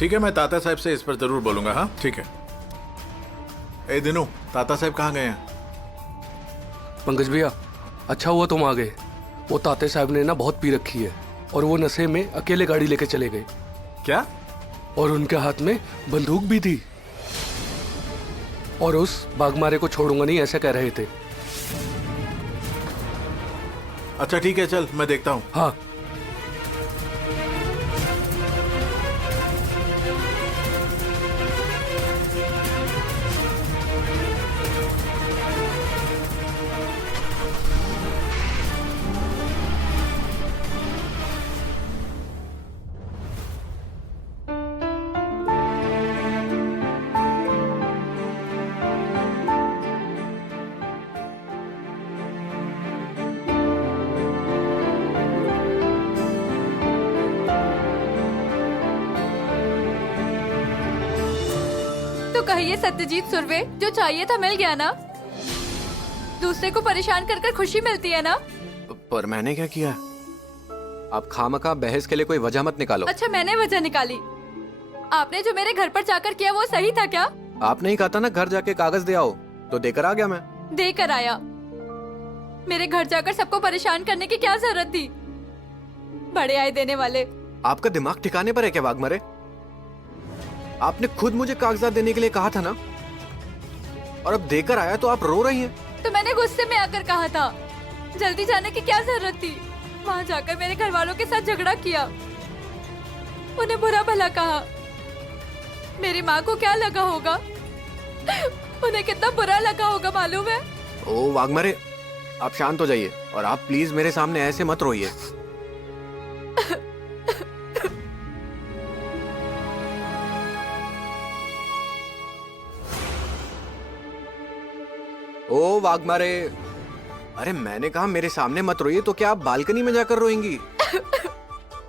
ठीक है, मैं ताता साहब से इस पर जरूर बोलूंगा। हाँ ठीक है। ए दिनू, ताता साहब कहाँ गए हैं? पंकज भैया, अच्छा हुआ तुम आ गए। वो ताते साहब ने ना बहुत पी रखी है और वो नशे में अकेले गाड़ी लेके चले गए। क्या? और उनके हाथ में बंदूक भी थी और उस बाघमारे को छोड़ूंगा नहीं ऐसा कह रहे थे। अच्छा ठीक है, चल मैं देखता हूँ। हाँ। तो कहिए सत्यजीत सुरवे, जो चाहिए था मिल गया ना? दूसरे को परेशान कर कर खुशी मिलती है ना? पर मैंने क्या किया? आप खामखा बहस के लिए कोई वजह मत निकालो। अच्छा, मैंने वजह निकाली। आपने जो मेरे घर पर जाकर किया वो सही था क्या? आपने ही कहा था ना घर जाके कागज दे आओ, तो देकर आ गया मैं। देकर आया। मेरे घर जाकर सबको परेशान करने की क्या जरूरत थी? बड़े आए देने वाले। आपका दिमाग ठिकाने पर है क्या वाघमारे? आपने खुद मुझे कागजात देने के लिए कहा था ना, और अब देकर आया तो आप रो रही हैं। तो मैंने गुस्से में आकर कहा था। जल्दी जाने की क्या जरूरत थी? वहाँ जाकर मेरे घर वालों के साथ झगड़ा किया, उन्हें बुरा भला कहा। मेरी माँ को क्या लगा होगा? उन्हें कितना बुरा लगा होगा मालूम है? ओ वाघमारे, आप शांत हो जाइए और आप प्लीज मेरे सामने ऐसे मत रोइए। ओ वाघमारे, अरे मैंने कहा मेरे सामने मत रोइए, तो क्या आप बालकनी में जाकर रोएंगी?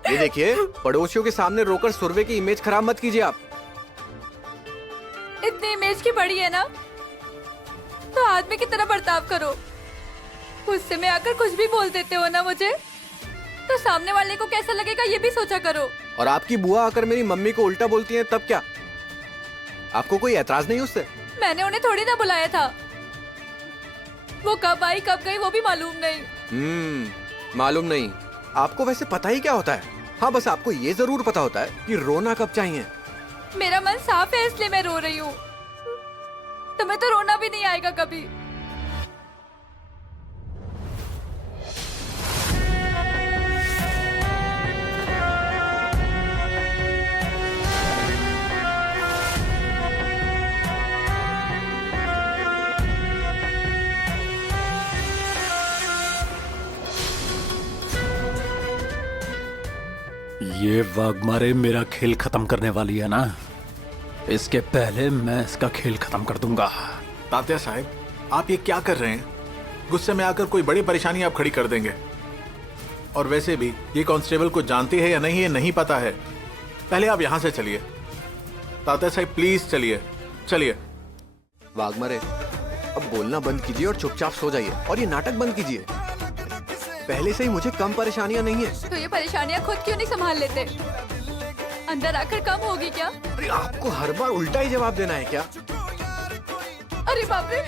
ये देखिए, पड़ोसियों के सामने रोकर सुरवे की इमेज खराब मत कीजिए आप। इतनी इमेज की पड़ी है ना, तो आदमी की तरह बर्ताव करो। गुस्से में आकर कुछ भी बोल देते हो ना मुझे, तो सामने वाले को कैसा लगेगा ये भी सोचा करो। और आपकी बुआ आकर मेरी मम्मी को उल्टा बोलती है तब क्या? आपको कोई एतराज नहीं उससे? मैंने उन्हें थोड़ी ना बुलाया था। वो कब आई कब गई वो भी मालूम नहीं। मालूम नहीं? आपको वैसे पता ही क्या होता है? हाँ, बस आपको ये जरूर पता होता है कि रोना कब चाहिए। मेरा मन साफ है इसलिए मैं रो रही हूँ। तुम्हें तो रोना भी नहीं आएगा कभी। ये वाघमारे मेरा खेल खत्म करने वाली है ना, इसके पहले मैं इसका खेल खत्म कर दूंगा। तात्या साहब, आप ये क्या कर रहे हैं? गुस्से में आकर कोई बड़ी परेशानी आप खड़ी कर देंगे। और वैसे भी ये कांस्टेबल को जानती है या नहीं, ये नहीं पता है। पहले आप यहाँ से चलिए। तात्या साहब प्लीज चलिए, चलिए। वाघमारे, अब बोलना बंद कीजिए और चुपचाप सो जाइए, और ये नाटक बंद कीजिए। पहले से ही मुझे कम परेशानियां नहीं है। तो ये परेशानियां खुद क्यों नहीं संभाल लेते? अंदर आकर कम होगी क्या? अरे आपको हर बार उल्टा ही जवाब देना है क्या? अरे बाप रे।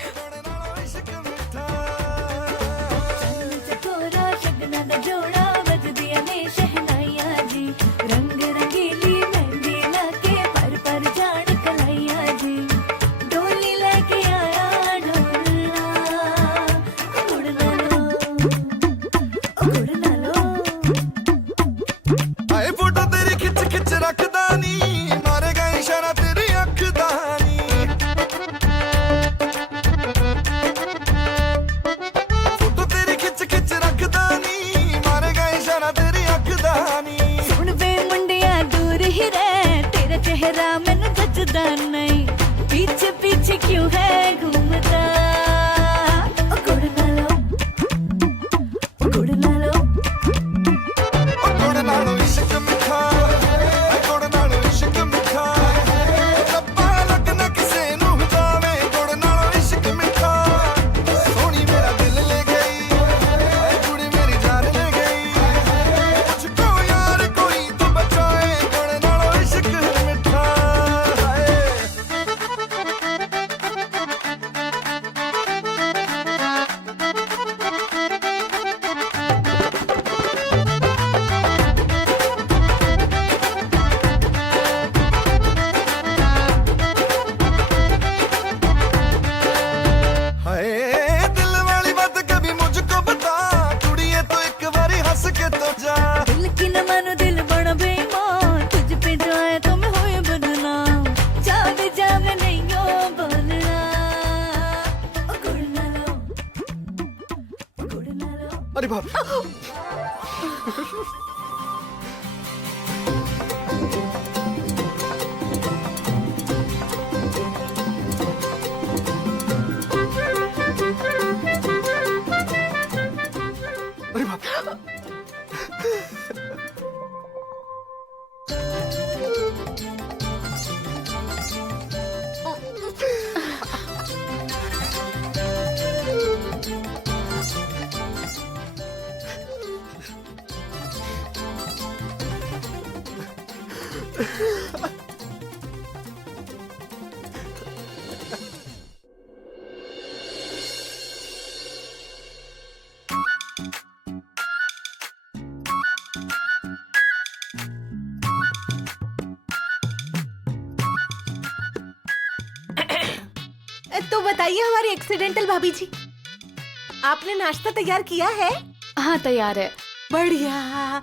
अरे बाप अरे बाप तो बताइए हमारी एक्सीडेंटल भाभी जी, आपने नाश्ता तैयार किया है? हाँ तैयार है। बढ़िया।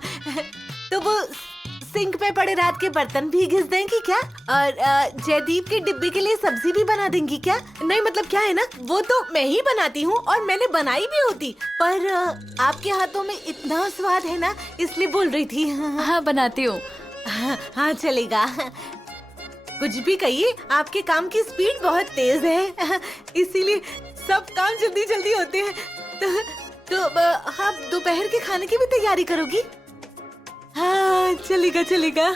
तो वो सिंक पे पड़े रात के बर्तन भी घिस देंगी क्या? और जयदीप की डिब्बी के लिए सब्जी भी बना देंगी क्या? नहीं मतलब क्या है ना, वो तो मैं ही बनाती हूँ और मैंने बनाई भी होती, पर आपके हाथों में इतना स्वाद है ना, इसलिए बोल रही थी। हाँ बनाती हूँ। हाँ चलेगा। कुछ भी कहिए, आपके काम की स्पीड बहुत तेज है, इसीलिए सब काम जल्दी जल्दी होते हैं। तो आप दोपहर के खाने की भी तैयारी करोगी? हाँ चलेगा चलेगा।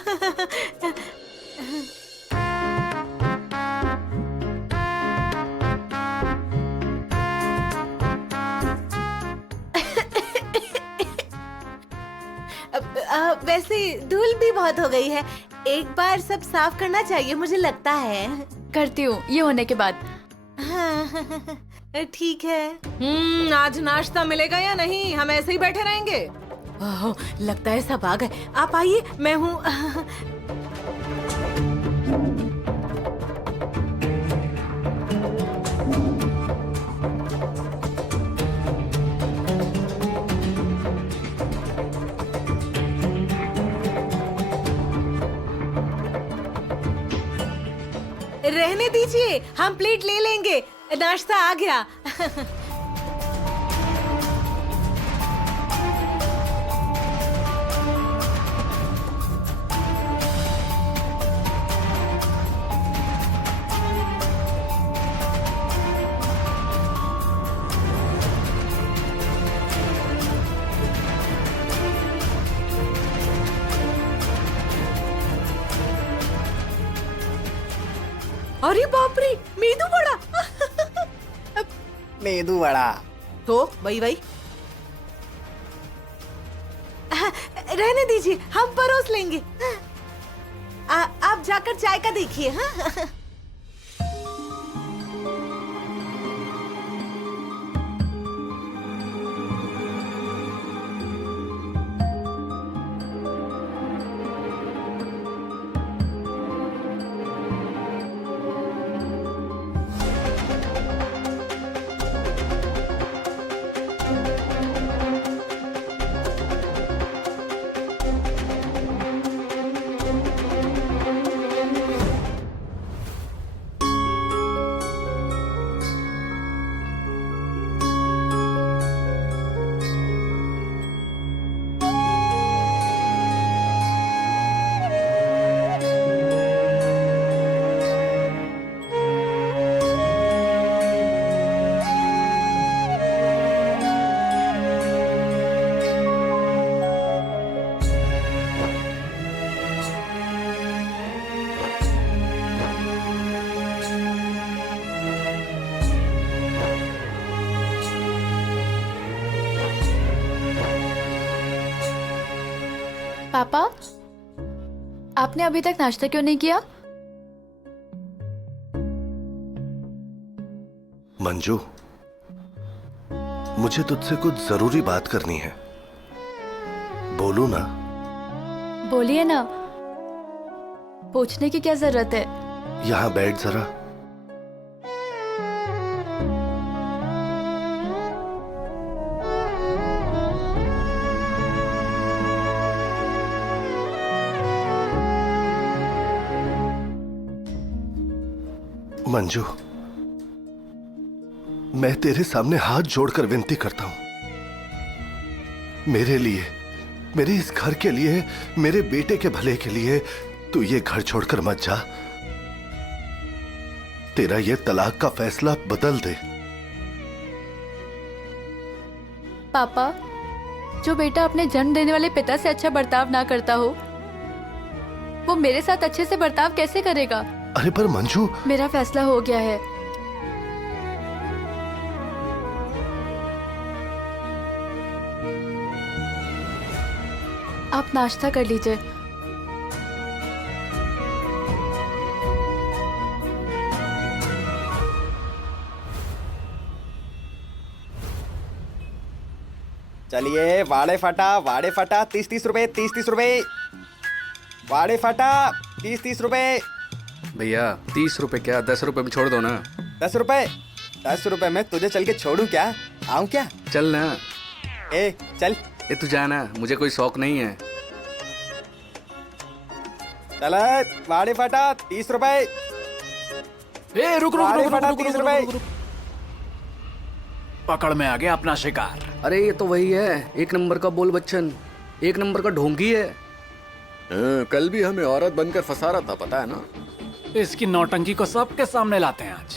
वैसे धूल भी बहुत हो गई है, एक बार सब साफ करना चाहिए मुझे लगता है। करती हूँ ये होने के बाद। हाँ ठीक है। आज नाश्ता मिलेगा या नहीं? हम ऐसे ही बैठे रहेंगे? ओह, लगता है सब आ गए। आप आइए, मैं हूँ। रहने दीजिए, हम प्लेट ले लेंगे, नाश्ता आ गया। अरे बाप रे, मेदू वड़ा। मेदू वड़ा तो वही वही। रहने दीजिए, हम परोस लेंगे। आप जाकर चाय का देखिए। हाँ पापा, आपने अभी तक नाश्ता क्यों नहीं किया? मंजू, मुझे तुझसे कुछ जरूरी बात करनी है, बोलू ना? बोलिए ना, पूछने की क्या जरूरत है? यहाँ बैठ जरा। मंजू, मैं तेरे सामने हाथ जोड़कर विनती करता हूं, मेरे लिए, मेरे इस घर के लिए, मेरे बेटे के भले के लिए तू ये घर छोड़कर मत जा। तेरा ये तलाक का फैसला बदल दे। पापा, जो बेटा अपने जन्म देने वाले पिता से अच्छा बर्ताव ना करता हो, वो मेरे साथ अच्छे से बर्ताव कैसे करेगा? अरे पर मंजू, मेरा फैसला हो गया है। आप नाश्ता कर लीजिए। चलिए, वाड़े फटा 30-30 रुपए, 30-30 रुपए। वाड़े फटा 30-30 रुपए। भैया 30 रुपए क्या, 10 रुपए में छोड़ दो ना। 10 रुपए? 10 रुपए में तुझे चल के छोड़ू क्या? आऊं क्या? चल ना। ए चल। ए तू जाना, मुझे कोई शौक नहीं है। चल वाड़े फटा 30 रुपए। ए रुक रुक वाड़े रुक फटा रुक रुक 30 रुक रुपए। रुक रुक। पकड़ में आ गया अपना शिकार। अरे ये तो वही है, एक नंबर का बोल बच्चन, एक नंबर का ढोंगी है। कल भी हमें औरत बनकर फंसा रहा था, पता है ना। इसकी नौटंकी को सबके सामने लाते हैं आज।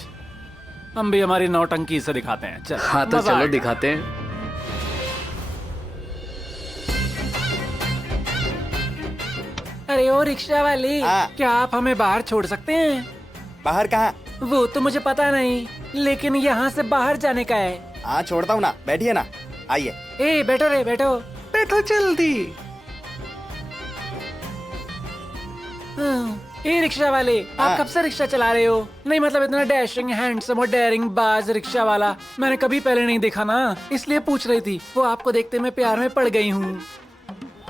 हम भी हमारी नौटंकी से दिखाते हैं। चल, हाँ तो मजा चलो आएगा। दिखाते हैं। अरे ओ रिक्शा वाले, हाँ। क्या आप हमें बाहर छोड़ सकते हैं? बाहर कहाँ? वो तो मुझे पता नहीं, लेकिन यहाँ से बाहर जाने का है। हाँ छोड़ता हूँ ना, बैठिए ना, आइए। ए बैठो रे, बैठो बैठो जल्दी। ए रिक्शा वाले, हाँ। आप कब से रिक्शा चला रहे हो? नहीं मतलब इतना डैशिंग, हैंडसम और डेयरिंग बाज रिक्शा वाला मैंने कभी पहले नहीं देखा ना, इसलिए पूछ रही थी। वो आपको देखते मैं प्यार में पड़ गई हूँ।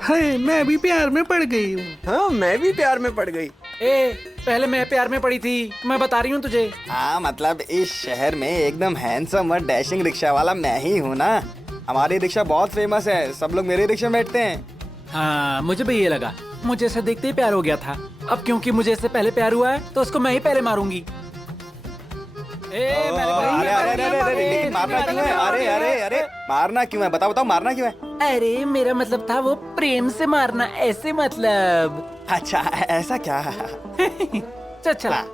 मैं भी प्यार में पड़ गई हूँ। हाँ, मैं भी प्यार में पड़ गई। ए पहले मैं प्यार में पड़ी थी, मैं बता रही हूँ तुझे। हाँ मतलब इस शहर में एकदम हैंडसम और डैशिंग रिक्शा वाला मैं ही हूँ ना। हमारी रिक्शा बहुत फेमस है, सब लोग मेरे रिक्शा में बैठते हैं। हाँ मुझे भी ये लगा, मुझे इसे देखते ही प्यार हो गया था। अब क्योंकि मुझे इससे पहले प्यार हुआ है तो उसको मैं ही पहले मारूंगी। अरे अरे अरे अरे अरे, लेकिन मारना क्यों है? अरे अरे अरे मारना क्यों है? बताओ बताओ, मारना क्यों है? अरे मेरा मतलब था वो प्रेम से मारना, ऐसे मतलब। अच्छा ऐसा क्या? चल चला।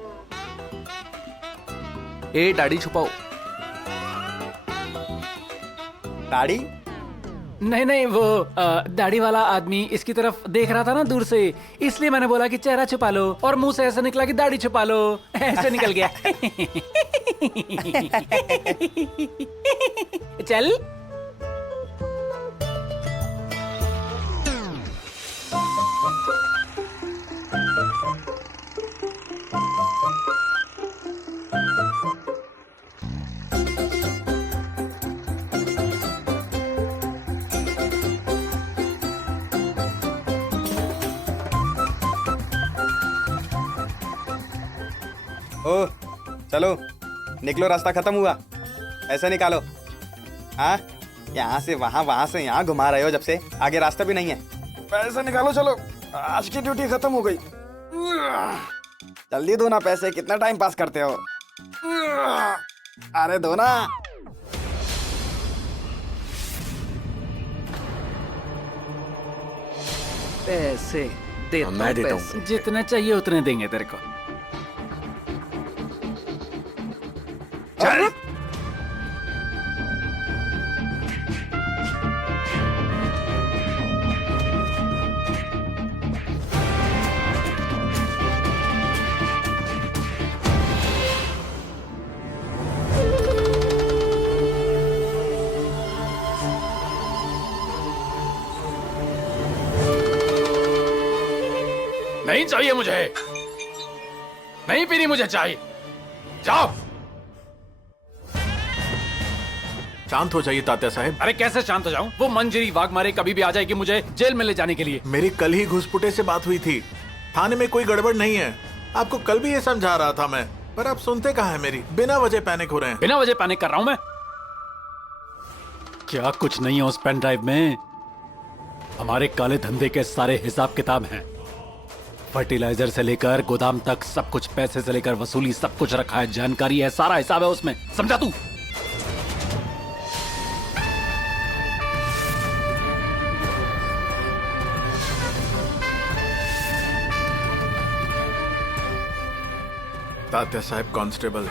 ए दाढ़ी छुपाओ। दाढ़ी? नहीं नहीं, वो दाढ़ी वाला आदमी इसकी तरफ देख रहा था ना दूर से, इसलिए मैंने बोला कि चेहरा छुपा लो, और मुंह से ऐसा निकला कि दाढ़ी छुपा लो, ऐसे निकल गया। चल। ओ चलो निकलो, रास्ता खत्म हुआ, ऐसे निकालो। हाँ यहाँ से वहाँ, वहाँ से यहाँ घुमा रहे हो जब से, आगे रास्ता भी नहीं है। पैसे निकालो, चलो आज की ड्यूटी खत्म हो गई। जल्दी दो ना पैसे, कितना टाइम पास करते हो? अरे दो ना। पैसे देता हूँ, मैं देता हूँ। पैसे। जितने चाहिए उतने देंगे तेरे को। चल। नहीं चाहिए मुझे, नहीं पीनी मुझे चाहिए। जाओ। शांत हो जाइए तात्या साहब। अरे कैसे शांत हो जाऊं? वो मंजरी वाघमारे कभी भी आ जाएगी मुझे जेल में ले जाने के लिए। मेरी कल ही घुसपुटे से बात हुई थी, थाने में कोई गड़बड़ नहीं है। आपको कल भी ये समझा रहा था मैं, पर आप सुनते कहाँ हैं मेरी? बिना वजह पैनिक हो रहे हैं। बिना वजह पैनिक कर रहा हूं मैं? क्या कुछ नहीं है उस पेन ड्राइव में? हमारे काले धंधे के सारे हिसाब किताब हैं। फर्टिलाइजर से लेकर गोदाम तक सब कुछ, पैसे से लेकर वसूली सब कुछ रखा है, जानकारी है, सारा हिसाब है उसमें, समझा तू? तात्या साहब कांस्टेबल।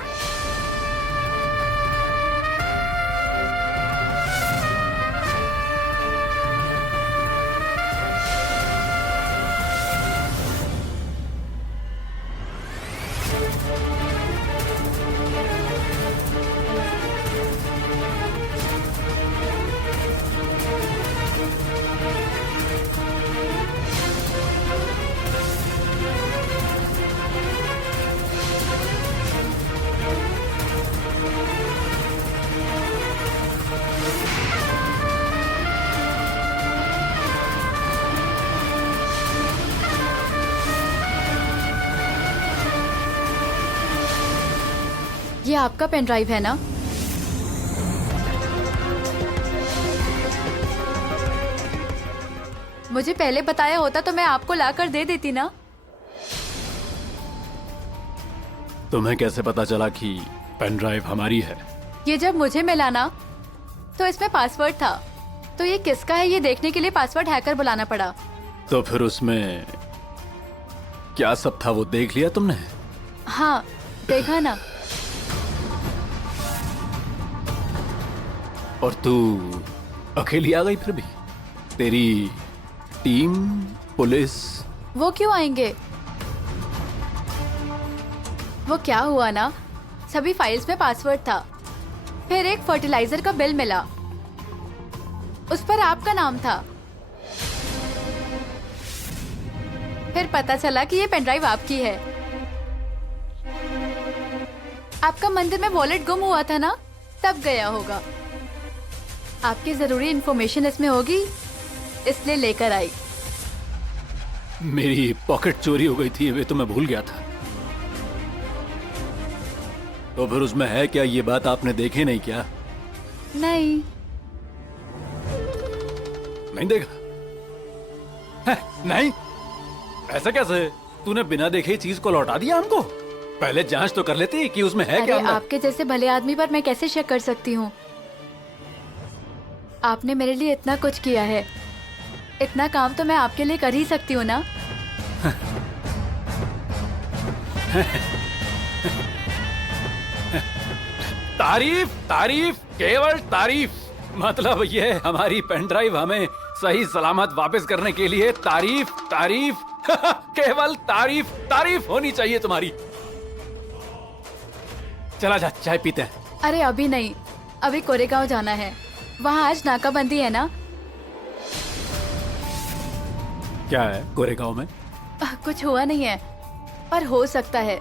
ये आपका पेन ड्राइव है ना? मुझे पहले बताया होता तो मैं आपको लाकर दे देती ना। तुम्हें कैसे पता चला कि पेन ड्राइव हमारी है? ये जब मुझे मिला ना तो इसमें पासवर्ड था, तो ये किसका है ये देखने के लिए पासवर्ड हैकर बुलाना पड़ा। तो फिर उसमें क्या सब था वो देख लिया तुमने? हाँ देखा ना। और तू अकेली आ गई फिर भी? तेरी टीम, पुलिस? वो क्यों आएंगे? वो क्या हुआ ना, सभी फाइल्स में पासवर्ड था, फिर एक फर्टिलाइजर का बिल मिला, उस पर आपका नाम था, फिर पता चला कि ये पेनड्राइव आपकी है। आपका मंदिर में वॉलेट गुम हुआ था ना, तब गया होगा। आपकी जरूरी इंफॉर्मेशन इसमें होगी, इसलिए लेकर आई। मेरी पॉकेट चोरी हो गई थी, वे तो मैं भूल गया था। तो फिर उसमें है क्या? ये बात आपने देखी नहीं क्या? नहीं। नहीं देखा है? नहीं, ऐसा कैसे? तूने बिना देखे चीज को लौटा दिया हमको? पहले जांच तो कर लेती कि उसमें है क्या अरे अंदर। आपके जैसे भले आदमी पर मैं कैसे शक कर सकती हूँ? आपने मेरे लिए इतना कुछ किया है, इतना काम तो मैं आपके लिए कर ही सकती हूँ ना। तारीफ, तारीफ, केवल तारीफ। मतलब ये हमारी पेन ड्राइव हमें सही सलामत वापस करने के लिए तारीफ, तारीफ, केवल तारीफ, तारीफ होनी चाहिए तुम्हारी। चला जा, चाय पीते हैं। अरे अभी नहीं, अभी कोरेगांव जाना है, वहाँ आज नाकाबंदी है ना। क्या है कोरेगांव में? कुछ हुआ नहीं है, पर हो सकता है,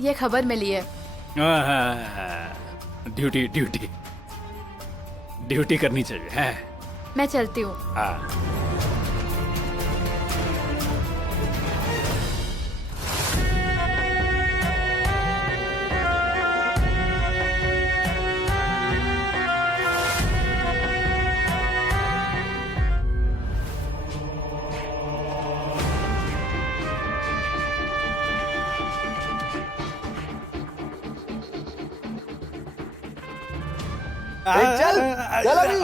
ये खबर मिली है। ड्यूटी, ड्यूटी, ड्यूटी करनी चाहिए है। मैं चलती हूँ। चल चल अभी।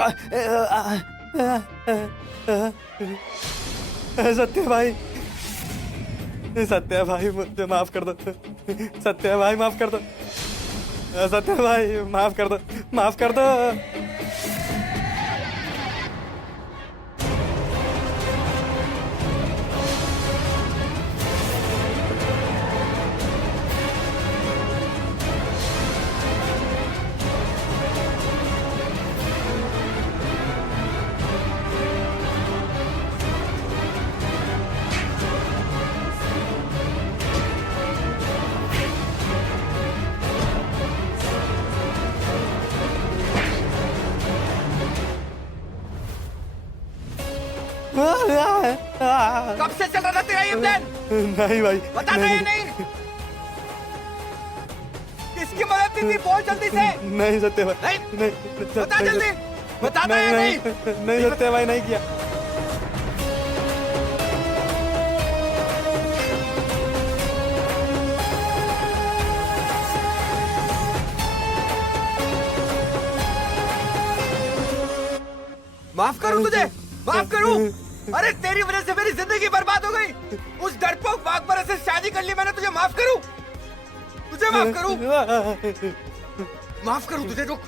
सत्या भाई मुझे माफ कर दो। सत्या भाई माफ कर दो। सत्या भाई माफ कर दो, माफ कर दो। कब से चल रहा था तेरा ये प्लान? नहीं भाई, बता नहीं, नहीं। किसकी मदद थी? बोल जल्दी से। नहीं सत्या भाई, नहीं, बता जल्दी, बताना है नहीं? नहीं सत्या भाई, नहीं किया। माफ करूं तुझे, माफ करूं? अरे तेरी वजह से मेरी जिंदगी बर्बाद हो गई। उस डरपोक वाघबरा से शादी कर ली मैंने, तुझे माफ करूं? तुझे माफ करूं? माफ करूं तुझे? रुक।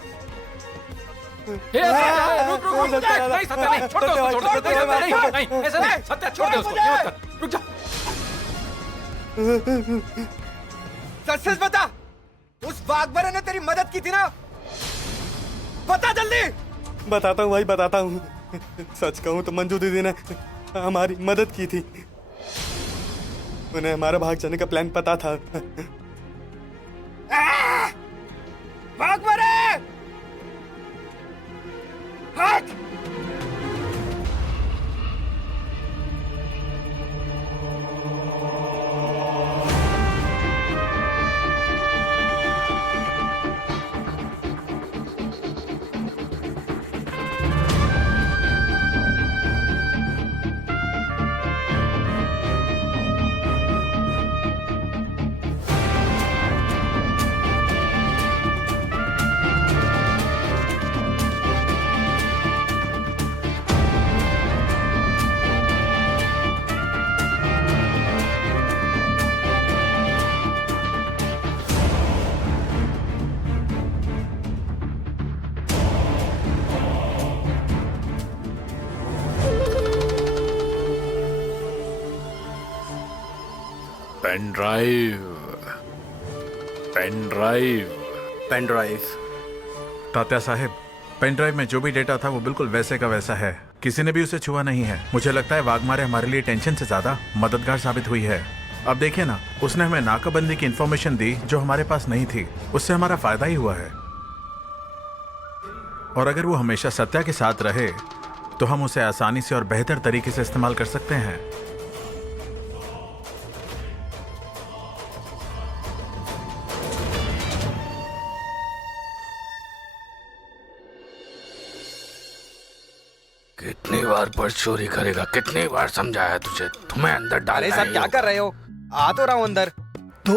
ए, रुक, रुक, रुक, नहीं, सत्या, नहीं, छोड़ दो उसको, छोड़ दो, नहीं, सत्या, नहीं, ऐसा नहीं, सत्या, छोड़ दे उसको, ये मत कर, रुक जा। सच सच बता, उस वाघबरे ने तेरी मदद की थी ना? बता जल्दी। बताता हूँ भाई, बताता हूँ। सच कहूँ तो मंजू दीदी ने हमारी मदद की थी। उन्हें हमारा भाग जाने का प्लान पता था। वाघबरे! हट! Pen drive, pen drive, pen drive. Tatya Sahab, pen drive में जो भी डेटा था वो बिल्कुल वैसे का वैसा है। किसी ने भी उसे छुआ नहीं है। मुझे लगता है वाघमारे हमारे लिए टेंशन से ज्यादा मददगार साबित हुई है। अब देखिए ना, उसने हमें नाकाबंदी की इन्फॉर्मेशन दी जो हमारे पास नहीं थी। उससे हमारा फायदा ही हुआ है। और अगर वो हमेशा सत्या के साथ रहे तो हम उसे आसानी से और बेहतर तरीके से इस्तेमाल कर सकते हैं। कितनी बार पर्स चोरी करेगा, कितनी बार समझाया तुझे, तुम्हें अंदर डाल। अरे साहब क्या कर रहे हो? आ तो रहा हूं अंदर। तो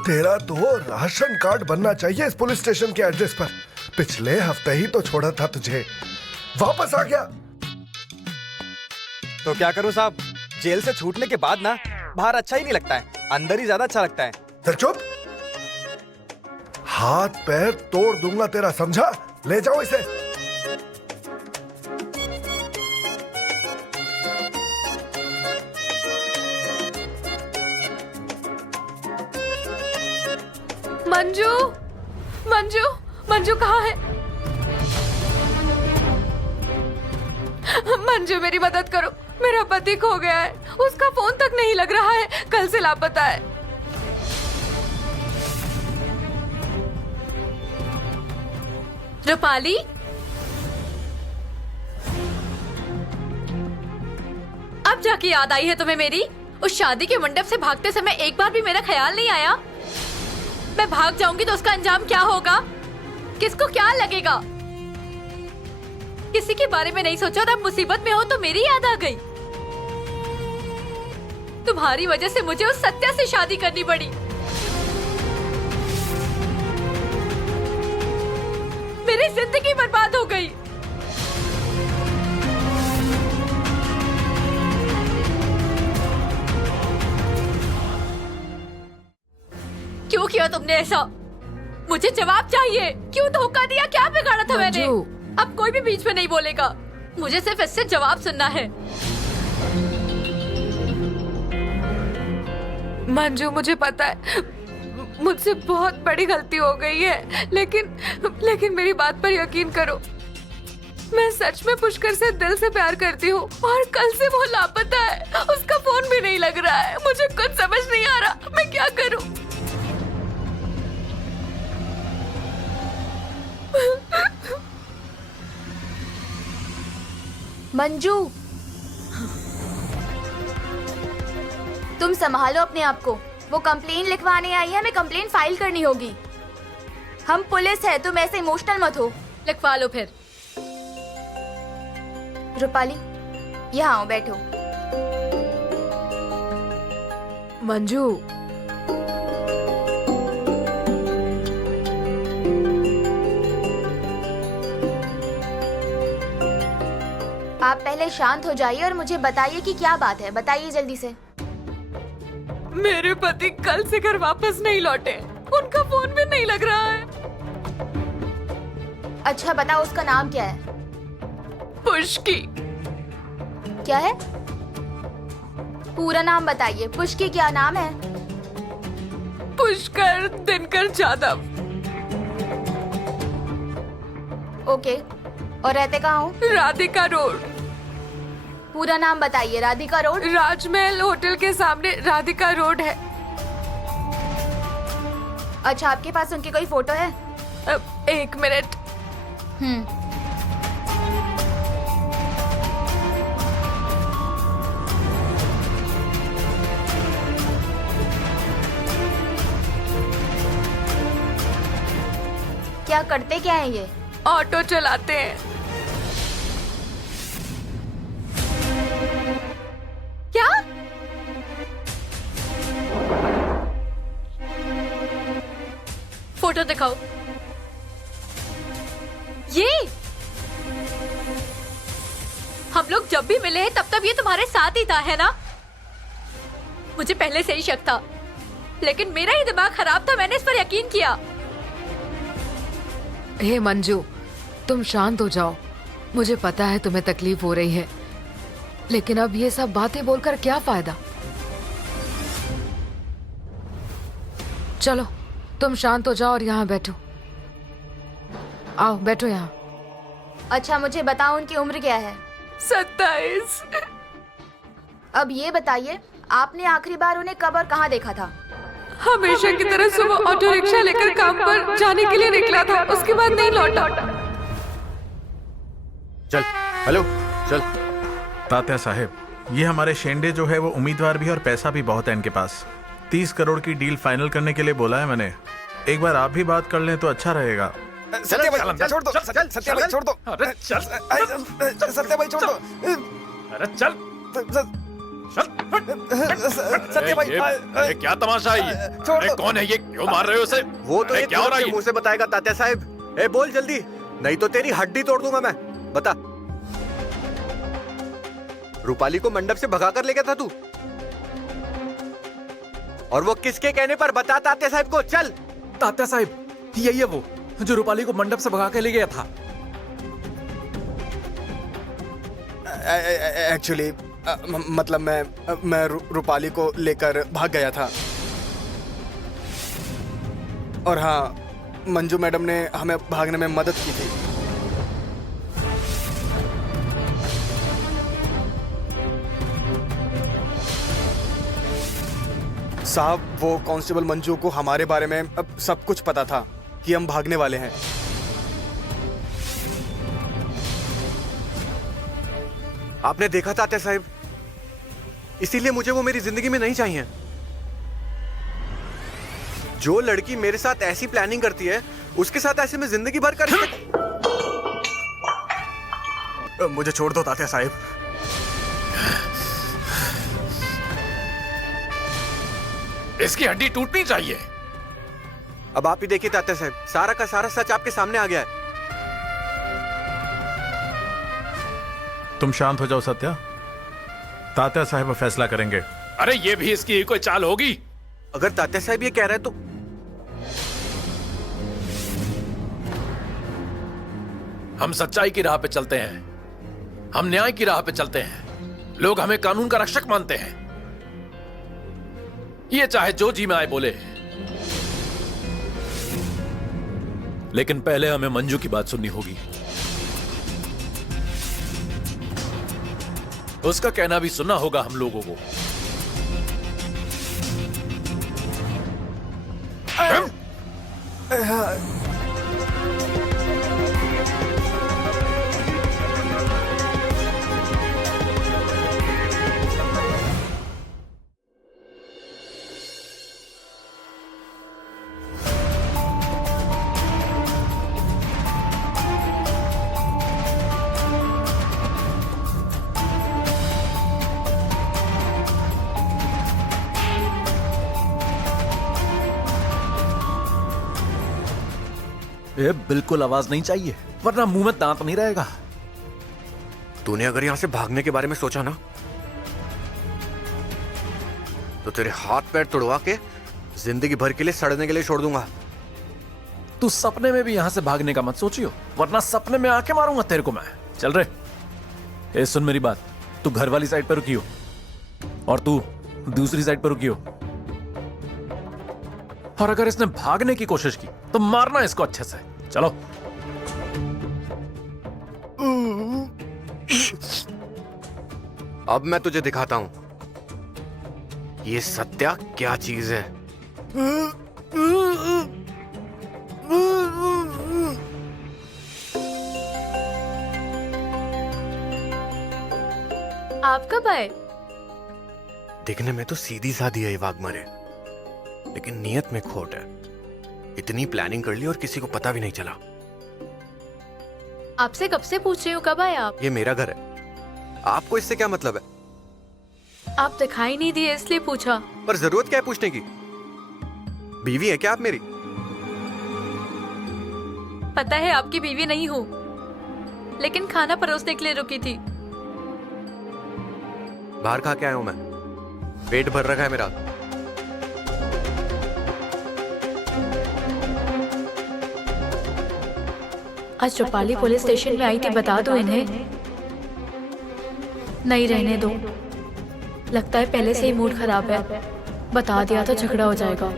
तेरा तो राशन कार्ड बनना चाहिए इस पुलिस स्टेशन के एड्रेस पर। पिछले हफ्ते ही तो छोड़ा था तुझे, वापस आ गया। तो क्या करूं साहब, जेल से छूटने के बाद ना बाहर अच्छा ही नहीं लगता है, अंदर ही ज्यादा अच्छा लगता है। चल चुप, हाथ पैर तोड़ दूंगा तेरा, समझा? ले जाओ इसे। मंजू, मंजू, मंजू कहाँ है? मंजू मेरी मदद करो, मेरा पति खो गया है। उसका फोन तक नहीं लग रहा है, कल से लापता है। रूपाली, अब जाके याद आई है तुम्हें मेरी? उस शादी के मंडप से भागते समय एक बार भी मेरा ख्याल नहीं आया? मैं भाग जाऊंगी तो उसका अंजाम क्या होगा? किसको क्या लगेगा? किसी के बारे में नहीं सोचा और अब मुसीबत में हो तो मेरी याद आ गई। तुम्हारी वजह से मुझे उस सत्या से शादी करनी पड़ी। मेरी जिंदगी बर्बाद हो गई। क्यों किया तुमने ऐसा? मुझे जवाब चाहिए। क्यों धोखा दिया? क्या बिगाड़ा था मैंने? अब कोई भी बीच में नहीं बोलेगा। मुझे सिर्फ इससे जवाब सुनना है। मंजू, मुझे पता है मुझसे बहुत बड़ी गलती हो गई है, लेकिन मेरी बात पर यकीन करो। मैं सच में पुष्कर से दिल से प्यार करती हूँ और कल से वो लापता है। उसका फोन भी नहीं लग रहा है। मुझे कुछ समझ नहीं आ रहा, मैं क्या करूँ? मंजू, तुम संभालो अपने आप को। वो कंप्लेन लिखवाने आई है, हमें कंप्लेन फाइल करनी होगी। हम पुलिस है, तुम ऐसे इमोशनल मत हो। लिखवा लो फिर। रूपाली, यहाँ आओ, बैठो। मंजू, आप पहले शांत हो जाइए और मुझे बताइए कि क्या बात है। बताइए जल्दी से। मेरे पति कल से घर वापस नहीं लौटे, उनका फोन भी नहीं लग रहा है। अच्छा बताओ उसका नाम क्या है? पुष्की। क्या है? पूरा नाम बताइए। पुष्की क्या नाम है? पुष्कर दिनकर जाधव। ओके, और रहते कहाँ हो? राधिका रोड। पूरा नाम बताइए। राधिका रोड? राजमहल होटल के सामने राधिका रोड है। अच्छा, आपके पास उनकी कोई फोटो है? एक मिनट। क्या करते क्या है ये? ऑटो चलाते हैं। क्या? फोटो दिखाओ। ये हम लोग जब भी मिले हैं तब तब ये तुम्हारे साथ ही था, है ना? मुझे पहले से ही शक था, लेकिन मेरा ही दिमाग खराब था, मैंने इस पर यकीन किया। हे मंजू, तुम शांत हो जाओ। मुझे पता है तुम्हें तकलीफ हो रही है, लेकिन अब ये सब बातें बोलकर क्या फायदा। चलो तुम शांत हो जाओ और यहाँ बैठो। आओ बैठो यहाँ। अच्छा मुझे बताओ उनकी उम्र क्या है? 27। अब ये बताइए, आपने आखिरी बार उन्हें कब और कहाँ देखा था? हमेशा की तरह सुबह ऑटो रिक्शा लेकर काम पर जाने के लिए निकला था, उसके बाद नहीं लौटा। चल, हेलो, चल। तात्या साहब, ये हमारे शेंडे जो है वो उम्मीदवार भी और पैसा भी बहुत है इनके पास। 30 करोड़ की डील फाइनल करने के लिए बोला है मैंने। एक बार आप भी बात कर लें तो अच्छा रहेगा। सत्या भाई छोड़ दो, सत्या भाई छोड़ दो। अरे चल, सत्या भाई छोड़ दो। अरे चल सत्या भाई, ये क्या तमाशा है ये? अरे कौन है ये? क्यों मार रहे हो उसे? वो तो ये क्या हो रहा है? मुंह से बताएगा तात्या साहब। ए बोल जल्दी, नहीं तो तेरी हड्डी तोड़ दूंगा मैं। बता, रूपाली को मंडप से भगा कर ले गया था तू, और वो किसके कहने पर? बता तात्या साहब को। चल। तात्या साहब, यही है वो जो रूपाली को मंडप से भगा के ले गया था। एक्चुअली मतलब मैं रूपाली को लेकर भाग गया था, और हाँ, मंजू मैडम ने हमें भागने में मदद की थी। साहब, वो कांस्टेबल मंजू को हमारे बारे में अब सब कुछ पता था कि हम भागने वाले हैं। आपने देखा तात्या साहब, इसीलिए मुझे वो मेरी जिंदगी में नहीं चाहिए। जो लड़की मेरे साथ ऐसी प्लानिंग करती है, उसके साथ ऐसे मैं जिंदगी भर कर। मुझे छोड़ दो तात्या साहब। इसकी हड्डी टूटनी चाहिए। अब आप ही देखिए तात्या साहब, सारा का सारा सच आपके सामने आ गया है। तुम शांत हो जाओ सत्या, तात्या साहब फैसला करेंगे। अरे ये भी इसकी कोई चाल होगी? अगर तात्या साहब ये कह रहे हैं तो हम सच्चाई की राह पे चलते हैं, हम न्याय की राह पे चलते हैं। लोग हमें कानून का रक्षक मानते हैं। ये चाहे जो जी में आए बोले, लेकिन पहले हमें मंजू की बात सुननी होगी। उसका कहना भी सुनना होगा हम लोगों को। ये बिल्कुल आवाज नहीं चाहिए, वरना मुंह में दांत नहीं रहेगा। तूने अगर यहां से भागने के बारे में सोचा ना, तो तेरे हाथ पैर तुड़वा के जिंदगी भर के लिए सड़ने के लिए छोड़ दूंगा। तू सपने में भी यहाँ से भागने का मत सोचियो, वरना सपने में आके मारूंगा तेरे को मैं। चल रे। ए सुन मेरी बात, तू घर वाली साइड पर रुकी हो और तू दूसरी साइड पर रुकी हो, और अगर इसने भागने की कोशिश की तो मारना इसको अच्छे से। चलो। अब मैं तुझे दिखाता हूं ये सत्या क्या चीज है। आप कब आए? दिखने में तो सीधी सादी है ये वाघमारे, लेकिन नियत में खोट है। इतनी प्लानिंग कर ली और किसी को पता भी नहीं चला। आपसे कब से पूछ रही हूँ कब आए आप? ये मेरा घर है, आपको इससे क्या मतलब है? आप दिखाई नहीं दिए इसलिए पूछा। पर जरूरत क्या है पूछने की? बीवी है क्या आप मेरी? पता है आपकी बीवी नहीं हूँ, लेकिन खाना परोसने के लिए रुकी थी। बाहर खा के आया हूं मैं, पेट भर रखा है मेरा। आज चौपाली पुलिस स्टेशन में आई थी, बता दो इन्हें। नहीं रहने दो, लगता है पहले से ही मूड खराब है। बता दिया तो झगड़ा हो जाएगा।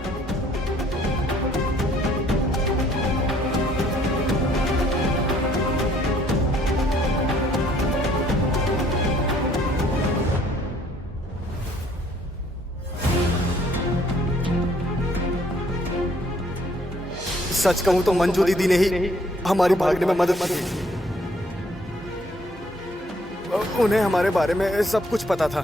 सच कहूं तो मंजू दीदी ने ही हमारी भागने में मदद की। उन्हें हमारे बारे में सब कुछ पता था।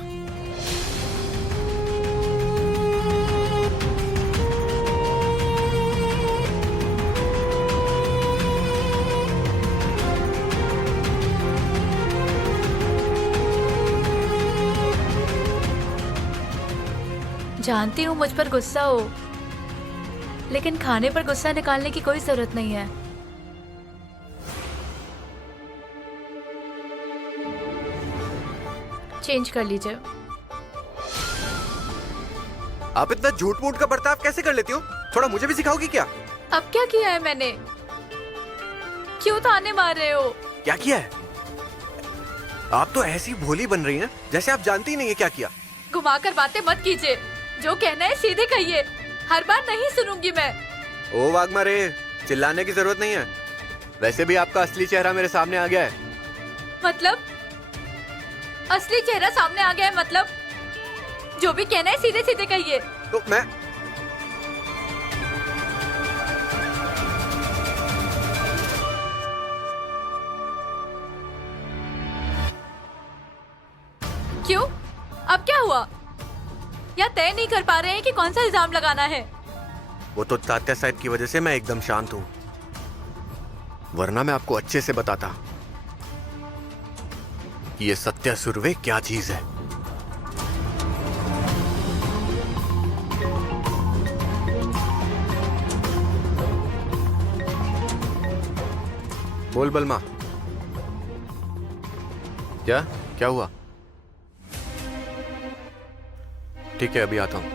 जानती हूँ मुझ पर गुस्सा हो, लेकिन खाने पर गुस्सा निकालने की कोई जरूरत नहीं है। चेंज कर लीजिए। आप इतना झूठ मूठ का बर्ताव कैसे कर लेती हो? थोड़ा मुझे भी सिखाओगी क्या? अब क्या किया है मैंने? क्यों ताने मार रहे हो? क्या किया है? आप तो ऐसी भोली बन रही हैं जैसे आप जानती ही नहीं है क्या किया। घुमाकर बातें मत कीजिए, जो कहना है सीधे कहिए। हर बार नहीं सुनूंगी मैं। ओ वाघमारे, चिल्लाने की जरूरत नहीं है। वैसे भी आपका असली चेहरा मेरे सामने आ गया है। मतलब? असली चेहरा सामने आ गया है मतलब? जो भी कहना है सीधे सीधे कहिए। तो मैं क्यों? अब क्या हुआ? या तय नहीं कर पा रहे हैं कि कौन सा इल्जाम लगाना है? वो तो तात्या साहब की वजह से मैं एकदम शांत हूँ, वरना मैं आपको अच्छे से बताता कि ये सत्या सुर्वे क्या चीज है। बोल बलमा, क्या हुआ? ठीक है, अभी आता हूं।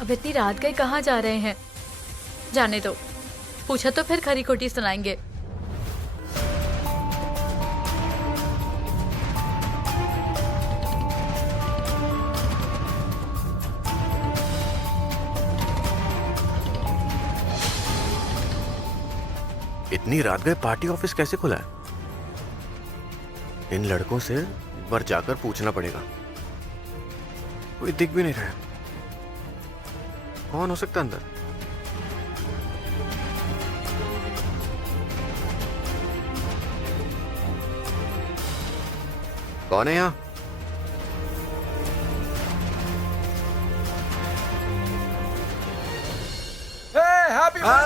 अब इतनी रात गई, कहाँ जा रहे हैं? जाने दो, पूछा तो फिर खरी खोटी सुनाएंगे। इतनी रात गए पार्टी ऑफिस कैसे खुला है? इन लड़कों से एक बार जाकर पूछना पड़ेगा। कोई दिख भी नहीं रहा है। कौन हो सकता अंदर? कौन है यहाँ? Happy birthday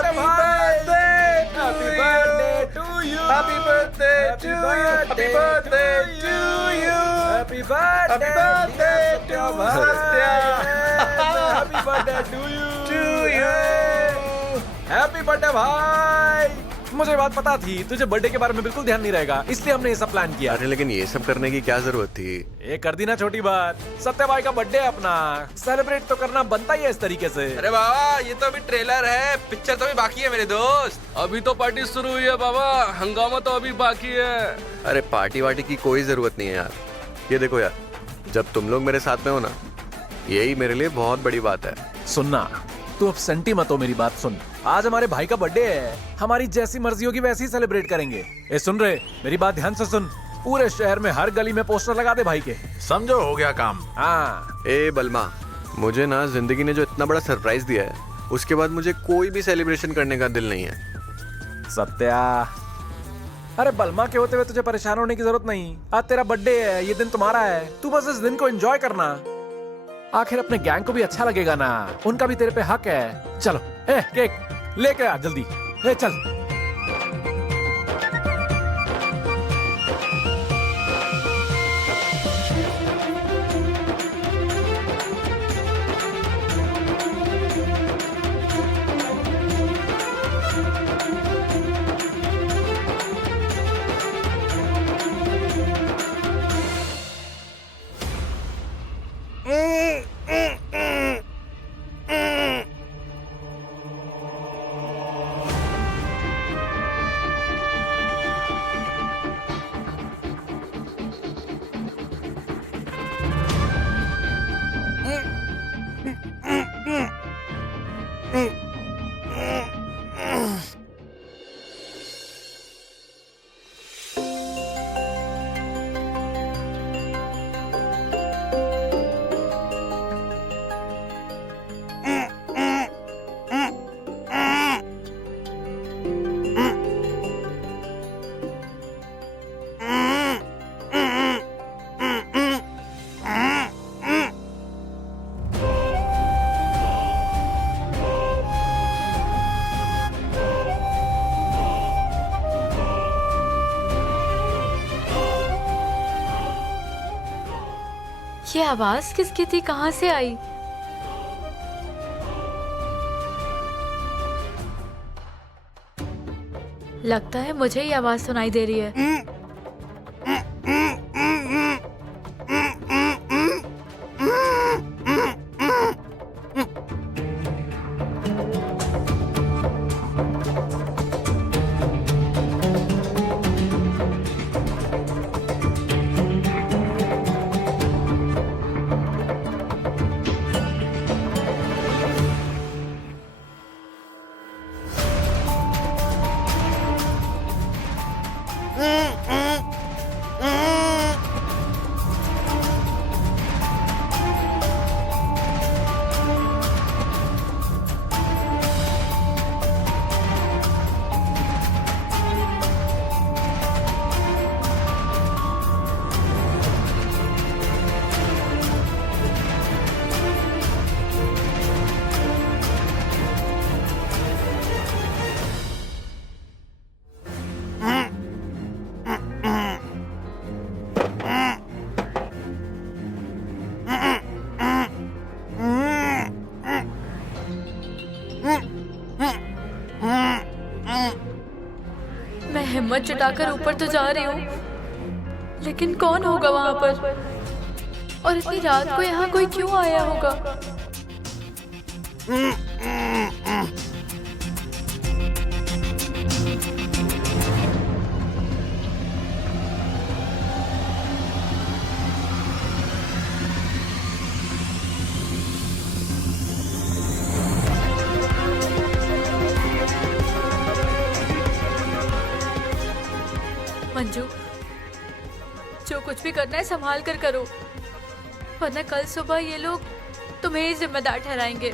to you. Happy birthday to you. Happy birthday to you. Happy birthday to Satya. Happy birthday to you. Happy birthday भाई. मुझे बात पता थी तुझे बर्थडे के बारे में बिल्कुल ध्यान नहीं रहेगा, इसलिए हमने ये सब प्लान किया। अरे लेकिन ये सब करने की क्या जरूरत थी? ये कर दी ना छोटी बात, सत्य भाई का बर्थडे अपना सेलिब्रेट तो करना बनता ही है इस तरीके से। अरे बाबा ये तो अभी ट्रेलर है, पिक्चर तो अभी बाकी है मेरे दोस्त। अभी तो पार्टी शुरू हुई है बाबा, हंगामा तो अभी बाकी है। अरे पार्टी वार्टी की कोई जरूरत नहीं है यार। ये देखो यार, जब तुम लोग मेरे साथ में हो ना, यही मेरे लिए बहुत बड़ी बात है। सुनना, तू अब सेंटी मत हो, मेरी बात सुन। आज हमारे भाई का बर्थडे है, हमारी जैसी मर्जी होगी वैसे ही सेलिब्रेट करेंगे। ए सुन रहे, मेरी बात ध्यान से सुन। पूरे शहर में हर गली में पोस्टर लगा दे भाई के। समझो हो गया काम। हाँ। ए बलमा, मुझे ना जिंदगी ने जो इतना बड़ा सरप्राइज दिया है, उसके बाद मुझे कोई भी सेलिब्रेशन करने का दिल नहीं है। सत्या, अरे बलमा के होते हुए तुझे परेशान होने की जरूरत नहीं। आज तेरा बर्थडे है, ये दिन तुम्हारा है, तू बस इस दिन को एंजॉय करना। आखिर अपने गैंग को भी अच्छा लगेगा ना, उनका भी तेरे पे हक है। चलो ए केक लेके आ जल्दी, ए चल। ये आवाज किसकी थी, कहाँ से आई? लगता है मुझे ही आवाज सुनाई दे रही है। मैं हिम्मत जुटाकर ऊपर तो जा रही हूँ, लेकिन कौन होगा वहाँ पर? और इतनी रात को यहाँ कोई क्यों आया होगा? मंजू, जो कुछ भी करना है संभाल कर करो, वरना कल सुबह ये लोग तुम्हें ही जिम्मेदार ठहराएंगे।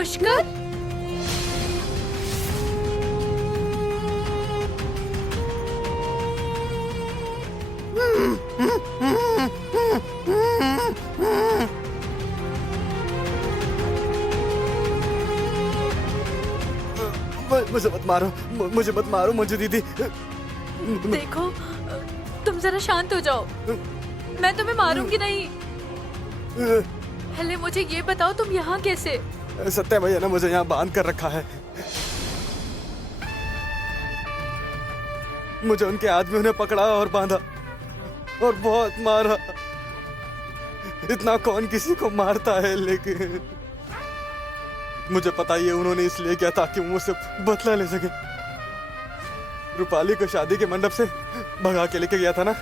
पुष्कर? मुझे मत मारो, मुझे मत मारो मंजू दीदी। देखो, तुम जरा शांत हो जाओ। मैं तुम्हें मारूंगी नहीं। पहले मुझे ये बताओ, तुम यहाँ कैसे? सत्या भैया ने मुझे यहाँ बांध कर रखा है। मुझे उनके आदमियों ने पकड़ा और बांधा और बहुत मारा। इतना कौन किसी को मारता है, लेकिन मुझे पता ही है उन्होंने इसलिए किया ताकि वो मुझसे बदला ले सके। रूपाली को शादी के मंडप से भगा के लेके गया था ना,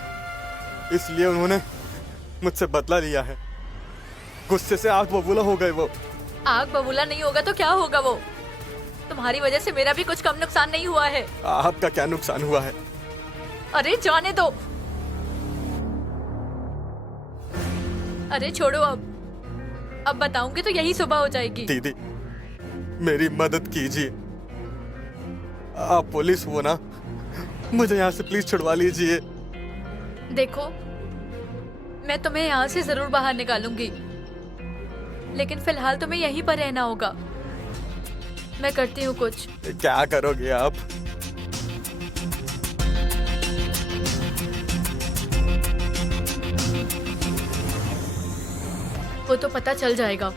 इसलिए उन्होंने मुझसे बदला लिया है। गुस्से से आग बबूला हो गए वो। आग बबूला नहीं होगा तो क्या होगा वो? तुम्हारी वजह से मेरा भी कुछ कम नुकसान नहीं हुआ है। आपका क्या नुकसान हुआ है? अरे जाने दो। अरे छोड़ो अब बताऊंगी तो यही सुबह हो जाएगी। दीदी मेरी मदद कीजिए, आप पुलिस हो ना, मुझे यहाँ से प्लीज छुड़वा लीजिए। देखो, मैं तुम्हें यहाँ से जरूर बाहर निकालूंगी, लेकिन फिलहाल तुम्हें यहीं पर रहना होगा। मैं करती हूँ कुछ। क्या करोगे आप? वो तो पता चल जाएगा।